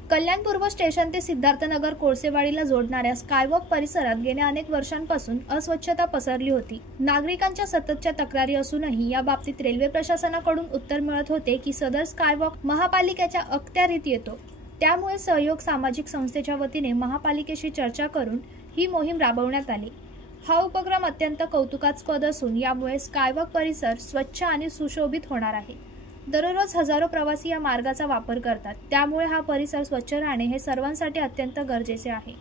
कल्याण पूर्व स्टेशन ते सिद्धार्थनगर कोळसेवाडीला जोडणाऱ्या स्कायवॉक परिसरात गेल्या अनेक वर्षांपासून अस्वच्छता पसरली होती। नागरिकांच्या सततच्या तक्रारी असूनही या बाबतीत रेल्वे प्रशासनाकडून उत्तर मिळत होते की सदर स्कायवॉक महापालिकेच्या अखत्यारीत येतो। त्यामुळे सहयोग सामाजिक संस्थेच्या वतीने महापालिकेशी चर्चा करून ही मोहीम राबवण्यात आली। हा उपक्रम अत्यंत कौतुकास्पद असून यामुळे स्कायवॉक परिसर स्वच्छ आणि सुशोभित होणार आहे। दररोज हजारो प्रवासी या मार्गाचा वापर करतात, त्यामुळे हा परिसर स्वच्छ राहणे हे सर्वांसाठी अत्यंत गरजेचे आहे।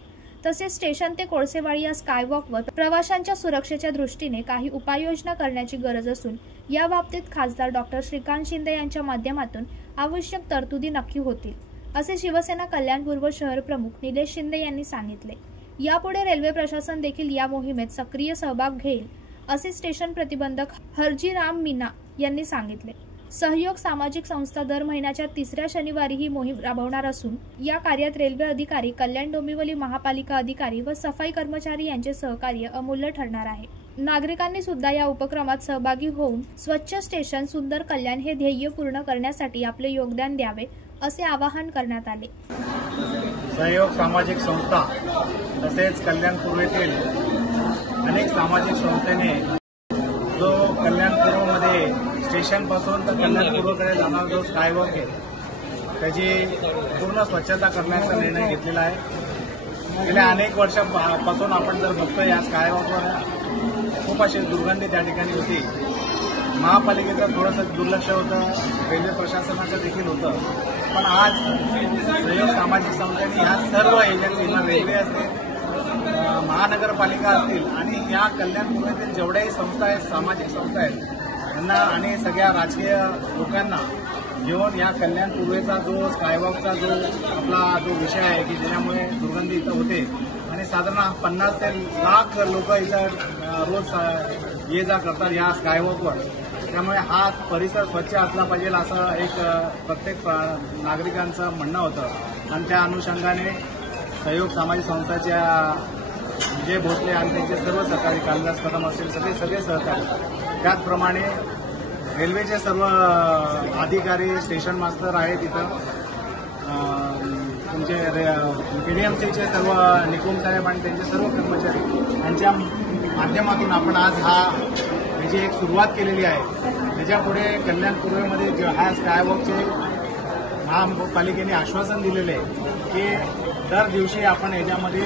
तसेच स्टेशन ते कोळसेवाडी या स्कायवॉकवर प्रवाशांच्या सुरक्षेच्या दृष्टीने काही उपाययोजना करण्याची गरज असून या बाबतीत खासदार डॉक्टर श्रीकांत शिंदे यांच्या माध्यमातून आवश्यक तरतुदी नक्की होतील, असे शिवसेना कल्याण पूर्व शहर प्रमुख निलेश शिंदे यांनी सांगितले। यापुढे रेल्वे प्रशासन देखील या मोहिमेत सक्रिय सहभाग घेईल, असे स्टेशन प्रतिबंधक हरजीराम मीना यांनी सांगितले। सहयोग सामाजिक संस्था दर महिन्याच्या 3ऱ्या शनिवारी ही मोहीम राबवणार असून या कार्यात रेल्वे अधिकारी, कल्याण डोंबिवली महापालिका अधिकारी व सफाई कर्मचारी यांचे सहकार्य अमूल्य ठरणार आहे। नागरिकांनी सुद्धा या उपक्रमात सहभागी होऊन स्वच्छ स्टेशन सुंदर कल्याण हे ध्येय पूर्ण करण्यासाठी आपले योगदान द्यावे, असे आवाहन करण्यात आले। सहयोग सामाजिक संस्था तसेच कल्याण पूर्वेतील अनेक सामाजिक संस्थेने जो कल्याण पूर्वमध्ये स्टेशन पासून तर कल्याण पूर्वकडे जाणारा जो स्कायवॉक आहे त्याची पूर्ण स्वच्छता करण्याचा निर्णय घेतलेला आहे। गेल्या अनेक वर्षांपासून आपण जर बघतोय या स्कायवॉकवर खूप अशी दुर्गंधी त्या ठिकाणी होती। महापालिकेचं थोडंसं दुर्लक्ष होतं, रेल्वे प्रशासनाचं देखील होतं, पण आज सहयोग सामाजिक संस्थांनी ह्या सर्व एजन्सीना, रेल्वे असतील, महानगरपालिका असतील आणि या कल्याण पूर्वेतील जेवढ्याही संस्था आहेत, सामाजिक संस्था आहेत, यांना आणि सगळ्या राजकीय लोकांना घेऊन या कल्याण पूर्वेचा जो स्कायवॉकचा जो आपला जो विषय आहे की ज्याच्यामुळे दुर्गंधी इथं होते आणि साधारण 50 ते लाख लोक इथं रोज ये जा करतात या स्कायवॉकवर, त्यामुळे हा परिसर स्वच्छ असला पाहिजे असं एक प्रत्येक नागरिकांचं म्हणणं होतं आणि त्या अनुषंगाने सहयोग सामाजिक संस्थाच्या विजय भोसले आणि त्यांचे सर्व सहकारी, कालिदास कदम असतील, सगळे सहकारी, त्याचप्रमाणे रेल्वेचे सर्व अधिकारी, स्टेशन मास्टर आहेत इथं, तुमचे PDMCचे सर्व निकुम साहेब आणि त्यांचे सर्व कर्मचारी यांच्या माध्यमातून आपण आज याची एक सुरुवात केलेली आहे। त्याच्यापुढे कल्याण पूर्वेमध्ये हा स्कायवॉकचे महापालिकेने आश्वासन दिलेले आहे की दर दिवशी आपण याच्यामध्ये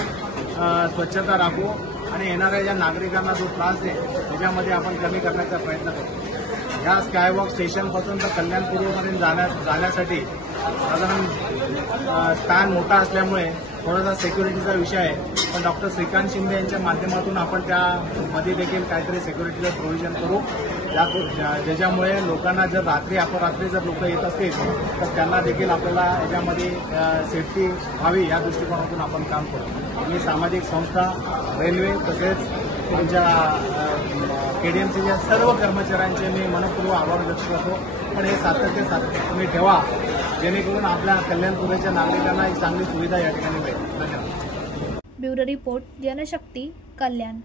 स्वच्छता राखू आणि येणाऱ्या ज्या नागरिकांना जो त्रास आहे त्याच्यामध्ये आपण कमी करण्याचा प्रयत्न करू। या स्कायवॉक स्टेशनपासून तर कल्याण पूर्वमध्ये जाण्यासाठी साधारण स्थान मोठा असल्यामुळे थोडासा सिक्युरिटीचा विषय आहे, पण डॉक्टर श्रीकांत शिंदे यांच्या माध्यमातून आपण त्यामध्ये देखील काहीतरी सिक्युरिटीचं प्रोव्हिजन करू, ज्याच्यामुळे लोकांना जर अपरात्री जर लोक येत असतील तर त्यांना देखील आपल्याला याच्यामध्ये सेफ्टी व्हावी या दृष्टिकोनातून आपण काम करू। आणि सामाजिक संस्था, रेल्वे तसेच त्यांच्या KDMCच्या सर्व कर्मचाऱ्यांचे मी मनपूर्वक आभार व्यक्त करतो, पण हे सातत्य तुम्ही ठेवा जेणेकरून आपल्या कल्याण पूर्वेच्या नागरिकांना एक चांगली सुविधा या ठिकाणी मिळेल। धन्यवाद। ब्युरो रिपोर्ट, जनशक्ती, कल्याण।